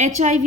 HIV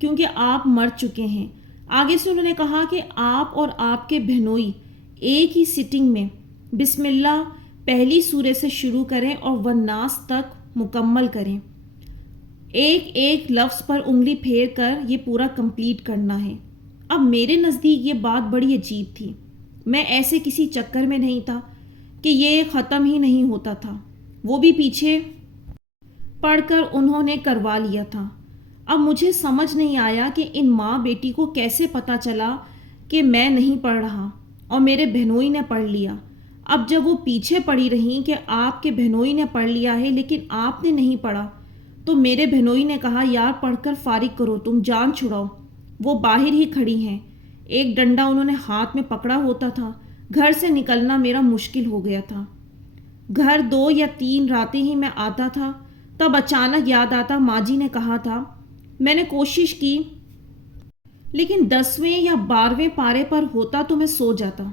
کیونکہ آپ مر چکے ہیں۔ آگے سے انہوں نے کہا کہ آپ اور آپ کے بہنوئی ایک ہی سٹنگ میں بسم اللہ پہلی سورہ سے شروع کریں اور والناس تک مکمل کریں، ایک ایک لفظ پر انگلی پھیر کر یہ پورا کمپلیٹ کرنا ہے۔ اب میرے نزدیک یہ بات بڑی عجیب تھی۔ میں ایسے کسی چکر میں نہیں تھا کہ یہ ختم ہی نہیں ہوتا تھا، وہ بھی پیچھے پڑھ کر انہوں نے کروا لیا تھا۔ اب مجھے سمجھ نہیں آیا کہ ان ماں بیٹی کو کیسے پتہ چلا کہ میں نہیں پڑھ رہا اور میرے بہنوئی نے پڑھ لیا۔ اب جب وہ پیچھے پڑی رہیں کہ آپ کے بہنوئی نے پڑھ لیا ہے لیکن آپ نے نہیں پڑھا، تو میرے بہنوئی نے کہا یار پڑھ کر فارغ کرو، تم جان چھڑاؤ، وہ باہر ہی کھڑی ہیں۔ ایک ڈنڈا انہوں نے ہاتھ میں پکڑا ہوتا تھا۔ گھر سے نکلنا میرا مشکل ہو گیا تھا۔ گھر 2 یا 3 راتیں ہی میں آتا تھا، تب اچانک یاد آتا ماں جی نے کہا تھا۔ میں نے کوشش کی لیکن 10ویں یا 12ویں پارے پر ہوتا تو میں سو جاتا۔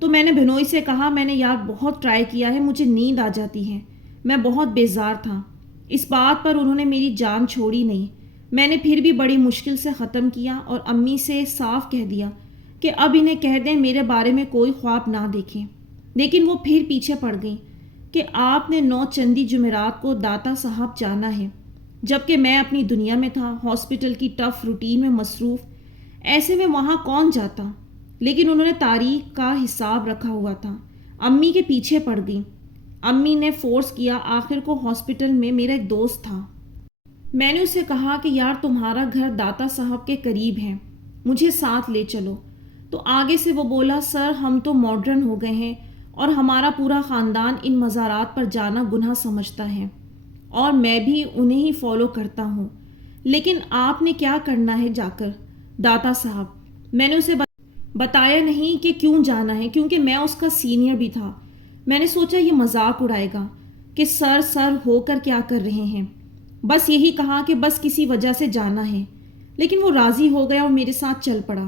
تو میں نے بہنوئی سے کہا میں نے یار بہت ٹرائی کیا ہے، مجھے نیند آ جاتی ہے۔ میں بہت بیزار تھا۔ اس بات پر انہوں نے میری جان چھوڑی نہیں۔ میں نے پھر بھی بڑی مشکل سے ختم کیا اور امی سے صاف کہہ دیا کہ اب انہیں کہہ دیں میرے بارے میں کوئی خواب نہ دیکھیں، لیکن وہ پھر پیچھے پڑ گئیں کہ آپ نے 9 چندی جمعرات کو داتا صاحب جانا ہے، جبکہ میں اپنی دنیا میں تھا، ہاسپٹل کی ٹف روٹین میں مصروف۔ ایسے میں وہاں کون جاتا؟ لیکن انہوں نے تاریخ کا حساب رکھا ہوا تھا۔ امی کے پیچھے پڑ گئی۔ امی نے فورس کیا۔ آخر کو ہاسپٹل میں میرا ایک دوست تھا۔ میں نے اسے کہا کہ یار تمہارا گھر داتا صاحب کے قریب ہے، مجھے ساتھ لے چلو۔ تو آگے سے وہ بولا سر ہم تو ماڈرن ہو گئے ہیں اور ہمارا پورا خاندان ان مزارات پر جانا گناہ سمجھتا ہے اور میں بھی انہیں ہی فالو کرتا ہوں، لیکن آپ نے کیا کرنا ہے جا کر داتا صاحب؟ میں نے اسے بتایا نہیں کہ کیوں جانا ہے، کیونکہ میں اس کا سینئر بھی تھا۔ میں نے سوچا یہ مذاق اڑائے گا کہ سر ہو کر کیا کر رہے ہیں، بس یہی کہا کہ بس کسی وجہ سے جانا ہے، لیکن وہ راضی ہو گیا اور میرے ساتھ چل پڑا۔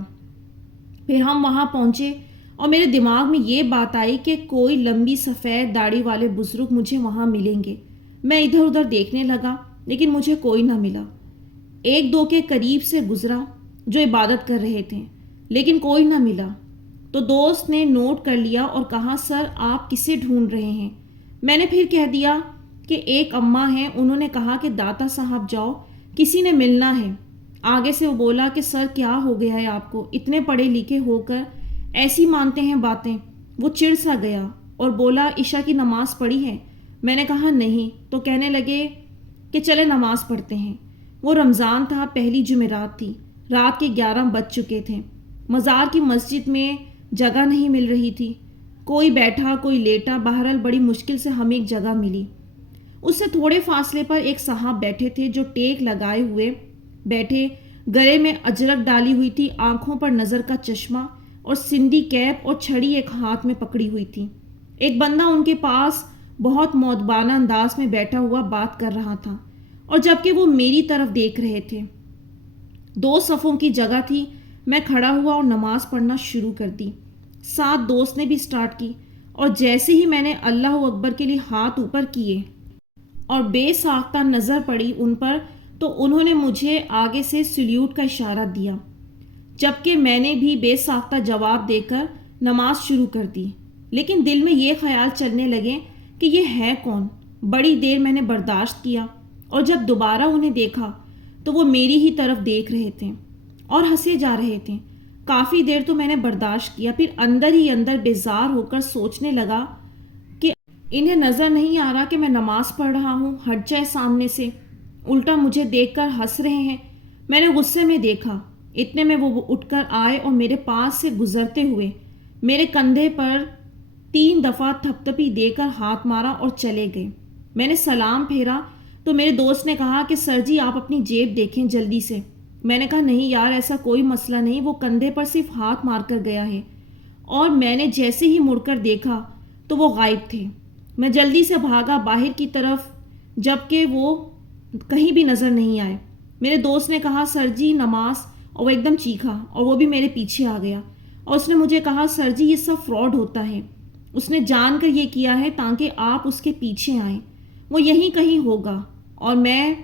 پھر ہم وہاں پہنچے اور میرے دماغ میں یہ بات آئی کہ کوئی لمبی سفید داڑھی والے بزرگ مجھے وہاں ملیں گے۔ میں ادھر ادھر دیکھنے لگا لیکن مجھے کوئی نہ ملا۔ 1-2 کے قریب سے گزرا جو عبادت کر رہے تھے، لیکن کوئی نہ ملا۔ تو دوست نے نوٹ کر لیا اور کہا سر آپ کسے ڈھونڈ رہے ہیں؟ میں نے پھر کہہ دیا کہ ایک اماں ہیں، انہوں نے کہا کہ داتا صاحب جاؤ، کسی نے ملنا ہے۔ آگے سے وہ بولا کہ سر کیا ہو گیا ہے آپ کو، اتنے پڑھے لکھے ہو کر ایسی مانتے ہیں باتیں؟ وہ چڑ سا گیا اور بولا عشاء کی نماز پڑھی ہے؟ میں نے کہا نہیں۔ تو کہنے لگے کہ چلے نماز پڑھتے ہیں۔ وہ رمضان تھا، پہلی جمعرات تھی، رات کے 11 بج چکے تھے۔ مزار کی مسجد میں جگہ نہیں مل رہی تھی، کوئی بیٹھا کوئی لیٹا، بہرحال بڑی مشکل سے ہمیں ایک جگہ ملی۔ اس سے تھوڑے فاصلے پر ایک صاحب بیٹھے تھے جو ٹیک لگائے ہوئے بیٹھے، گلے میں اجرک ڈالی ہوئی تھی، آنکھوں پر نظر کا چشمہ اور سندھی کیپ اور چھڑی ایک ہاتھ میں پکڑی ہوئی تھی۔ ایک بندہ ان کے پاس بہت مؤدبانہ انداز میں بیٹھا ہوا بات کر رہا تھا اور جبکہ وہ میری طرف دیکھ رہے تھے۔ 2 صفوں کی جگہ تھی۔ میں کھڑا ہوا اور نماز پڑھنا شروع کر دی۔ ساتھ دوست نے بھی سٹارٹ کی اور جیسے ہی میں نے اللہ اکبر کے لیے ہاتھ اوپر کیے اور بے ساختہ نظر پڑی ان پر، تو انہوں نے مجھے آگے سے سلیوٹ کا اشارہ دیا، جبکہ میں نے بھی بے ساختہ جواب دے کر نماز شروع کر دی۔ لیکن دل میں یہ خیال چلنے لگے کہ یہ ہے کون؟ بڑی دیر میں نے برداشت کیا اور جب دوبارہ انہیں دیکھا تو وہ میری ہی طرف دیکھ رہے تھے اور ہنسے جا رہے تھے۔ کافی دیر تو میں نے برداشت کیا، پھر اندر ہی اندر بیزار ہو کر سوچنے لگا کہ انہیں نظر نہیں آ رہا کہ میں نماز پڑھ رہا ہوں، ہٹ جائے سامنے سے، الٹا مجھے دیکھ کر ہنس رہے ہیں۔ میں نے غصے میں دیکھا، اتنے میں وہ اٹھ کر آئے اور میرے پاس سے گزرتے ہوئے میرے کندھے پر 3 دفعہ تھپتپی دے کر ہاتھ مارا اور چلے گئے۔ میں نے سلام پھیرا تو میرے دوست نے کہا کہ سر جی آپ اپنی جیب دیکھیں جلدی سے۔ میں نے کہا نہیں یار ایسا کوئی مسئلہ نہیں، وہ کندھے پر صرف ہاتھ مار کر گیا ہے۔ اور میں نے جیسے ہی مڑ کر دیکھا تو وہ غائب تھے۔ میں جلدی سے بھاگا باہر کی طرف، جبکہ وہ کہیں بھی نظر نہیں آئے۔ میرے دوست نے کہا سر جی نماز، اور وہ ایک دم چیخا اور وہ بھی میرے پیچھے آ گیا اور اس نے مجھے کہا سر جی یہ سب فراڈ ہوتا ہے، اس نے جان کر یہ کیا ہے تاکہ آپ اس کے پیچھے آئیں، وہ یہیں کہیں ہوگا۔ اور میں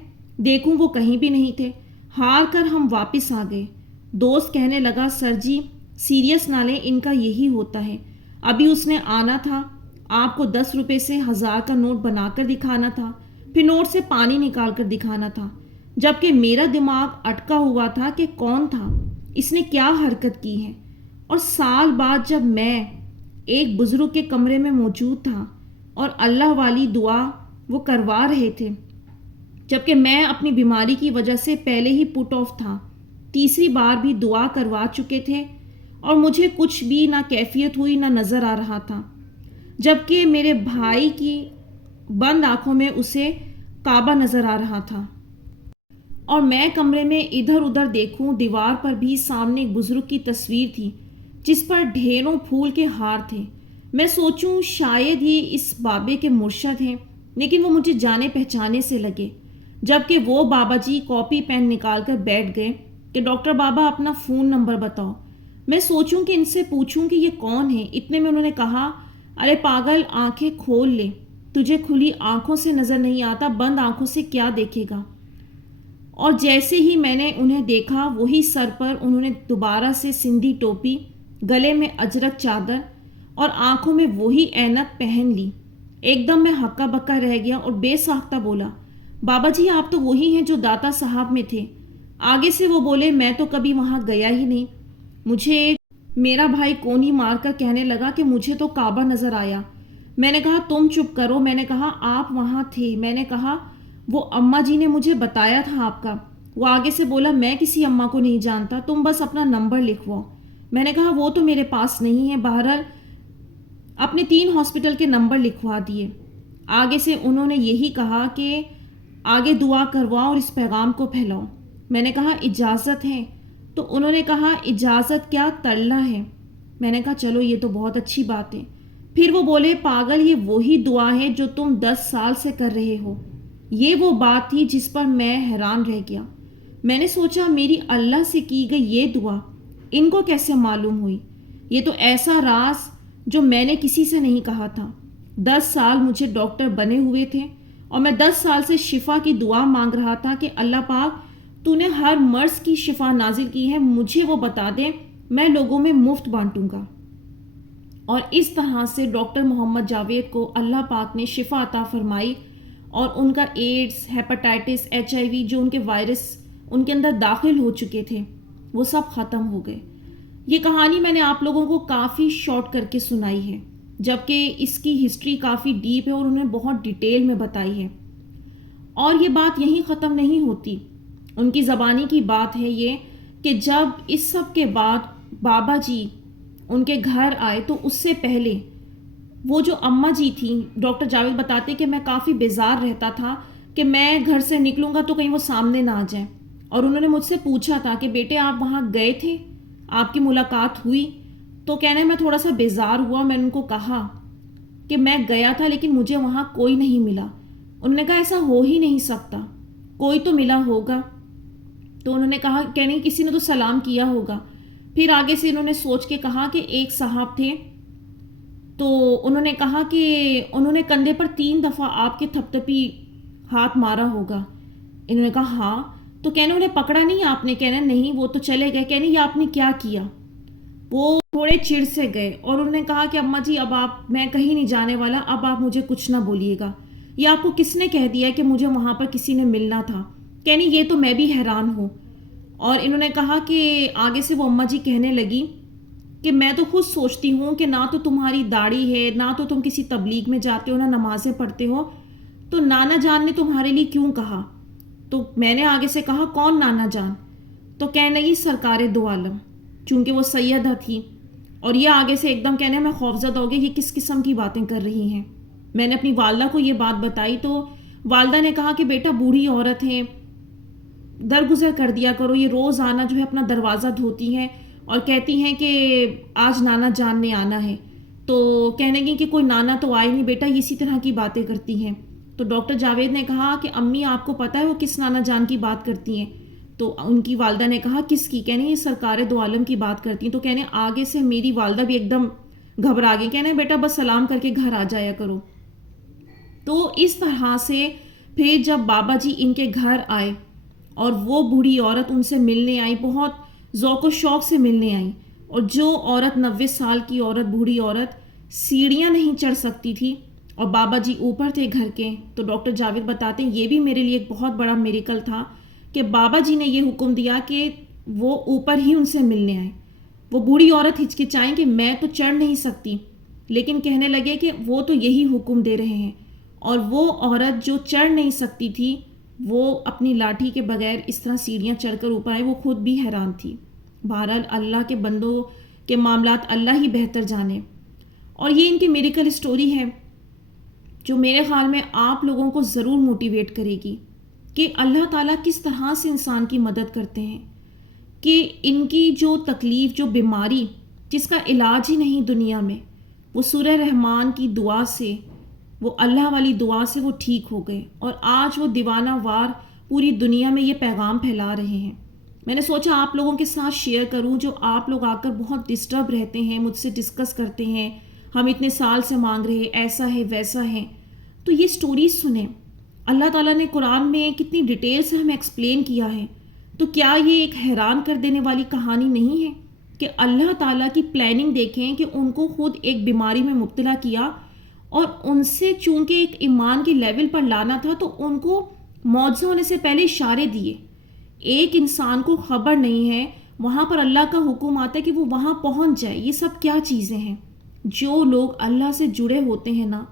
دیکھوں وہ کہیں بھی نہیں تھے۔ ہار کر ہم واپس آ گئے۔ دوست کہنے لگا سر جی سیریس نہ لیں، ان کا یہی ہوتا ہے، ابھی اس نے آنا تھا، آپ کو 10 روپے سے 1000 کا نوٹ بنا کر دکھانا تھا، پھر نوٹ سے پانی نکال کر دکھانا تھا، جبکہ میرا دماغ اٹکا ہوا تھا کہ کون تھا، اس نے کیا حرکت کی ہے۔ اور سال بعد جب میں ایک بزرگ کے کمرے میں موجود تھا اور اللہ والی دعا وہ کروا رہے تھے، جبکہ میں اپنی بیماری کی وجہ سے پہلے ہی پٹ آف تھا، تیسری بار بھی دعا کروا چکے تھے اور مجھے کچھ بھی نہ کیفیت ہوئی نہ نظر آ رہا تھا، جبکہ میرے بھائی کی بند آنکھوں میں اسے کعبہ نظر آ رہا تھا، اور میں کمرے میں ادھر ادھر دیکھوں، دیوار پر بھی سامنے ایک بزرگ کی تصویر تھی جس پر ڈھیروں پھول کے ہار تھے۔ میں سوچوں شاید یہ اس بابے کے مرشد ہیں، لیکن وہ مجھے جانے پہچانے سے لگے، جبکہ وہ بابا جی کاپی پین نکال کر بیٹھ گئے کہ ڈاکٹر بابا اپنا فون نمبر بتاؤ۔ میں سوچوں کہ ان سے پوچھوں کہ یہ کون ہے، اتنے میں انہوں نے کہا ارے پاگل آنکھیں کھول لے، تجھے کھلی آنکھوں سے نظر نہیں آتا، بند آنکھوں سے کیا دیکھے گا۔ اور جیسے ہی میں نے انہیں دیکھا وہی سر پر انہوں نے دوبارہ سے سندھی ٹوپی، گلے میں اجرک چادر اور آنکھوں میں وہی اینک پہن لی۔ ایک دم میں ہکا بکا رہ گیا اور بے ساختہ بولا بابا جی آپ تو وہی ہیں جو داتا صاحب میں تھے۔ آگے سے وہ بولے میں تو کبھی وہاں گیا ہی نہیں۔ مجھے میرا بھائی کونی مار کر کہنے لگا کہ مجھے تو کعبہ نظر آیا۔ میں نے کہا تم چپ کرو، میں نے کہا آپ وہاں تھے، میں نے کہا وہ اماں جی نے مجھے بتایا تھا آپ کا۔ وہ آگے سے بولا میں کسی اماں کو نہیں جانتا، تم بس اپنا نمبر لکھواؤ۔ میں نے کہا وہ تو میرے پاس نہیں ہے، بہرحال اپنے 3 ہاسپٹل کے نمبر لکھوا دیے۔ آگے سے انہوں نے یہی کہا کہ آگے دعا کرواؤ اور اس پیغام کو پھیلاؤ۔ میں نے کہا اجازت ہے؟ تو انہوں نے کہا اجازت کیا ترلا ہے۔ میں نے کہا چلو یہ تو بہت اچھی بات ہے۔ پھر وہ بولے پاگل یہ وہی دعا ہے جو تم 10 سال سے کر رہے ہو۔ یہ وہ بات تھی جس پر میں حیران رہ گیا۔ میں نے سوچا میری اللہ سے کی گئی یہ دعا ان کو کیسے معلوم ہوئی؟ یہ تو ایسا راز جو میں نے کسی سے نہیں کہا تھا۔ 10 سال مجھے ڈاکٹر بنے ہوئے تھے اور میں 10 سال سے شفا کی دعا مانگ رہا تھا کہ اللہ پاک تو نے ہر مرض کی شفا نازل کی ہے، مجھے وہ بتا دے، میں لوگوں میں مفت بانٹوں گا۔ اور اس طرح سے ڈاکٹر محمد جاوید کو اللہ پاک نے شفا عطا فرمائی اور ان کا ایڈز، ہیپاٹائٹس، HIV جو ان کے وائرس ان کے اندر داخل ہو چکے تھے وہ سب ختم ہو گئے۔ یہ کہانی میں نے آپ لوگوں کو کافی شارٹ کر کے سنائی ہے، جبکہ اس کی ہسٹری کافی ڈیپ ہے اور انہوں نے بہت ڈیٹیل میں بتائی ہے۔ اور یہ بات یہیں ختم نہیں ہوتی، ان کی زبانی کی بات ہے یہ کہ جب اس سب کے بعد بابا جی ان کے گھر آئے تو اس سے پہلے وہ جو اماں جی تھیں، ڈاکٹر جاوید بتاتے کہ میں کافی بیزار رہتا تھا کہ میں گھر سے نکلوں گا تو کہیں وہ سامنے نہ آ جائیں، اور انہوں نے مجھ سے پوچھا تھا کہ بیٹے آپ وہاں گئے تھے، آپ کی ملاقات ہوئی؟ تو کہنے میں تھوڑا سا بیزار ہوا، میں نے ان کو کہا کہ میں گیا تھا لیکن مجھے وہاں کوئی نہیں ملا۔ انہوں نے کہا ایسا ہو ہی نہیں سکتا، کوئی تو ملا ہوگا۔ تو انہوں نے کہا کہنے کسی نے تو سلام کیا ہوگا۔ پھر آگے سے انہوں نے سوچ کے کہا کہ ایک صاحب تھے، تو انہوں نے کہا کہ انہوں نے کندھے پر 3 دفعہ آپ کے تھپتپی ہاتھ مارا ہوگا۔ انہوں نے کہا ہاں۔ تو کہنے انہیں پکڑا نہیں آپ نے؟ کہنے نہیں، وہ تو چلے گئے۔ کہنے یہ آپ نے کیا کیا؟ وہ تھوڑے چڑ سے گئے اور انہوں نے کہا کہ اماں جی اب میں کہیں نہیں جانے والا، اب آپ مجھے کچھ نہ بولیے گا۔ یہ آپ کو کس نے کہہ دیا کہ مجھے وہاں پر کسی نے ملنا تھا؟ کہنی یہ تو میں بھی حیران ہوں۔ اور انہوں نے کہا کہ آگے سے وہ اماں جی کہنے لگی کہ میں تو خود سوچتی ہوں کہ نہ تو تمہاری داڑھی ہے، نہ تو تم کسی تبلیغ میں جاتے ہو، نہ نمازیں پڑھتے ہو، تو نانا جان نے تمہارے لیے کیوں کہا؟ تو میں نے آگے سے کہا کون نانا جان؟ تو کہنے لگی سرکار دو عالم، چونکہ وہ سیدہ تھی۔ اور یہ آگے سے ایک دم کہنے میں خوفزدہ ہو گیا، یہ کس قسم کی باتیں کر رہی ہیں۔ میں نے اپنی والدہ کو یہ بات بتائی تو والدہ نے کہا کہ بیٹا بوڑھی عورت ہیں، درگزر کر دیا کرو، یہ روز آنا جو ہے اپنا دروازہ دھوتی ہیں اور کہتی ہیں کہ آج نانا جان نے آنا ہے۔ تو کہنے گی کہ کوئی نانا تو آئے نہیں بیٹا، یہ اسی طرح کی باتیں کرتی ہیں۔ تو ڈاکٹر جاوید نے کہا کہ امی آپ کو پتہ ہے وہ کس نانا جان کی بات کرتی ہیں؟ تو ان کی والدہ نے کہا کس کی؟ کہنے یہ سرکار دو عالم کی بات کرتی ہیں۔ تو کہنے آگے سے میری والدہ بھی ایک دم گھبرا گئی، کہنے بیٹا بس سلام کر کے گھر آ جایا کرو۔ تو اس طرح سے پھر جب بابا جی ان کے گھر آئے اور وہ بوڑھی عورت ان سے ملنے آئی، بہت ذوق و شوق سے ملنے آئی، اور جو عورت 90 سال کی عورت، بوڑھی عورت سیڑھیاں نہیں چڑھ سکتی تھی اور بابا جی اوپر تھے گھر کے، تو ڈاکٹر جاوید بتاتے ہیں یہ بھی میرے لیے ایک بہت بڑا میریکل تھا کہ بابا جی نے یہ حکم دیا کہ وہ اوپر ہی ان سے ملنے آئے۔ وہ بوڑھی عورت ہچکچائیں کہ میں تو چڑھ نہیں سکتی، لیکن کہنے لگے کہ وہ تو یہی حکم دے رہے ہیں، اور وہ عورت جو چڑھ نہیں سکتی تھی وہ اپنی لاٹھی کے بغیر اس طرح سیڑھیاں چڑھ کر اوپر آئی، وہ خود بھی حیران تھی۔ بہرحال اللہ کے بندوں کے معاملات اللہ ہی بہتر جانے، اور یہ ان کی میریکل اسٹوری ہے جو میرے خیال میں آپ لوگوں کو ضرور موٹیویٹ کرے گی کہ اللہ تعالیٰ کس طرح سے انسان کی مدد کرتے ہیں، کہ ان کی جو تکلیف، جو بیماری جس کا علاج ہی نہیں دنیا میں، وہ سورہ رحمان کی دعا سے، وہ اللہ والی دعا سے وہ ٹھیک ہو گئے، اور آج وہ دیوانہ وار پوری دنیا میں یہ پیغام پھیلا رہے ہیں۔ میں نے سوچا آپ لوگوں کے ساتھ شیئر کروں، جو آپ لوگ آ کر بہت ڈسٹرب رہتے ہیں، مجھ سے ڈسکس کرتے ہیں، ہم اتنے سال سے مانگ رہے، ایسا ہے ویسا ہے، تو یہ سٹوریز سنیں۔ اللہ تعالیٰ نے قرآن میں کتنی ڈیٹیل سے ہمیں ایکسپلین کیا ہے، تو کیا یہ ایک حیران کر دینے والی کہانی نہیں ہے کہ اللہ تعالیٰ کی پلاننگ دیکھیں کہ ان کو خود ایک بیماری میں مبتلا کیا، اور ان سے چونکہ ایک ایمان کے لیول پر لانا تھا تو ان کو معجزہ ہونے سے پہلے اشارے دیے۔ ایک انسان کو خبر نہیں ہے، وہاں پر اللہ کا حکم آتا ہے کہ وہ وہاں پہنچ جائے۔ یہ سب کیا چیزیں ہیں؟ جو لوگ اللہ سے جڑے ہوتے ہیں نا،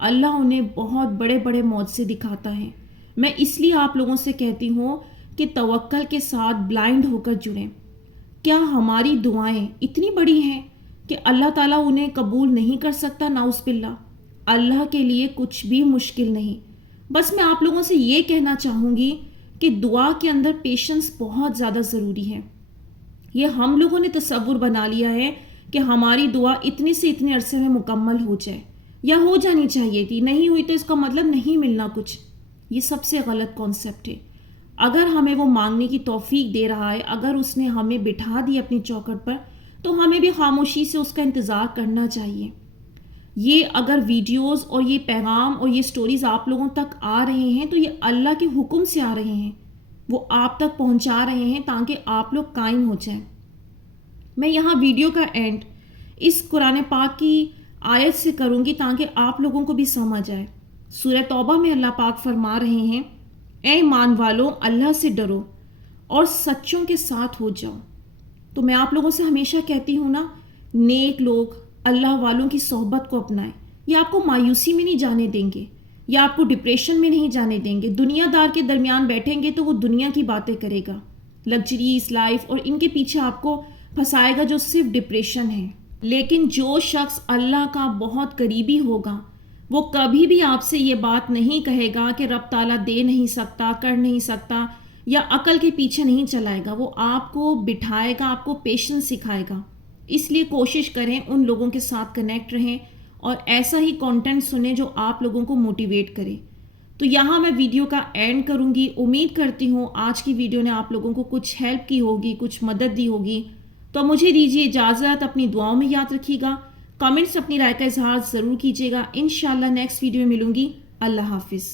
اللہ انہیں بہت بڑے بڑے معجزے دکھاتا ہے۔ میں اس لیے آپ لوگوں سے کہتی ہوں کہ توکل کے ساتھ بلائنڈ ہو کر جڑیں۔ کیا ہماری دعائیں اتنی بڑی ہیں کہ اللہ تعالیٰ انہیں قبول نہیں کر سکتا؟ نعوذ باللہ، اللہ کے لیے کچھ بھی مشکل نہیں۔ بس میں آپ لوگوں سے یہ کہنا چاہوں گی کہ دعا کے اندر پیشنس بہت زیادہ ضروری ہے۔ یہ ہم لوگوں نے تصور بنا لیا ہے کہ ہماری دعا اتنے سے اتنے عرصے میں مکمل ہو جائے، یا ہو جانی چاہیے تھی، نہیں ہوئی تو اس کا مطلب نہیں ملنا کچھ۔ یہ سب سے غلط کانسیپٹ ہے۔ اگر ہمیں وہ مانگنے کی توفیق دے رہا ہے، اگر اس نے ہمیں بٹھا دی اپنی چوکھٹ پر، تو ہمیں بھی خاموشی سے اس کا انتظار کرنا چاہیے۔ یہ اگر ویڈیوز اور یہ پیغام اور یہ سٹوریز آپ لوگوں تک آ رہے ہیں تو یہ اللہ کے حکم سے آ رہے ہیں، وہ آپ تک پہنچا رہے ہیں تاکہ آپ لوگ قائم ہو جائیں۔ میں یہاں ویڈیو کا اینڈ اس قرآن پاک کی آیت سے کروں گی تاکہ آپ لوگوں کو بھی سمجھ آئے۔ سورہ توبہ میں اللہ پاک فرما رہے ہیں، اے ایمان والو، اللہ سے ڈرو اور سچوں کے ساتھ ہو جاؤ۔ تو میں آپ لوگوں سے ہمیشہ کہتی ہوں نا، نیک لوگ اللہ والوں کی صحبت کو اپنائیں، یہ آپ کو مایوسی میں نہیں جانے دیں گے، یا آپ کو ڈپریشن میں نہیں جانے دیں گے۔ دنیا دار کے درمیان بیٹھیں گے تو وہ دنیا کی باتیں کرے گا، لگژریز لائف اور ان کے پیچھے آپ کو پھنسائے گا جو صرف ڈپریشن ہے۔ لیکن جو شخص اللہ کا بہت قریبی ہوگا وہ کبھی بھی آپ سے یہ بات نہیں کہے گا کہ رب تعالیٰ دے نہیں سکتا، کر نہیں سکتا، یا عقل کے پیچھے نہیں چلائے گا۔ وہ آپ کو بٹھائے گا، آپ کو پیشنس سکھائے گا۔ اس لیے کوشش کریں ان لوگوں کے ساتھ کنیکٹ رہیں اور ایسا ہی کنٹینٹ سنیں جو آپ لوگوں کو موٹیویٹ کرے۔ تو یہاں میں ویڈیو کا اینڈ کروں گی۔ امید کرتی ہوں آج کی ویڈیو نے آپ لوگوں کو کچھ ہیلپ کی ہوگی، کچھ مدد دی ہوگی۔ تو مجھے دیجیے اجازت، اپنی دعاؤں میں یاد رکھیے گا، کمنٹس اپنی رائے کا اظہار ضرور کیجیے گا۔ انشاءاللہ نیکسٹ ویڈیو میں ملوں گی۔ اللہ حافظ۔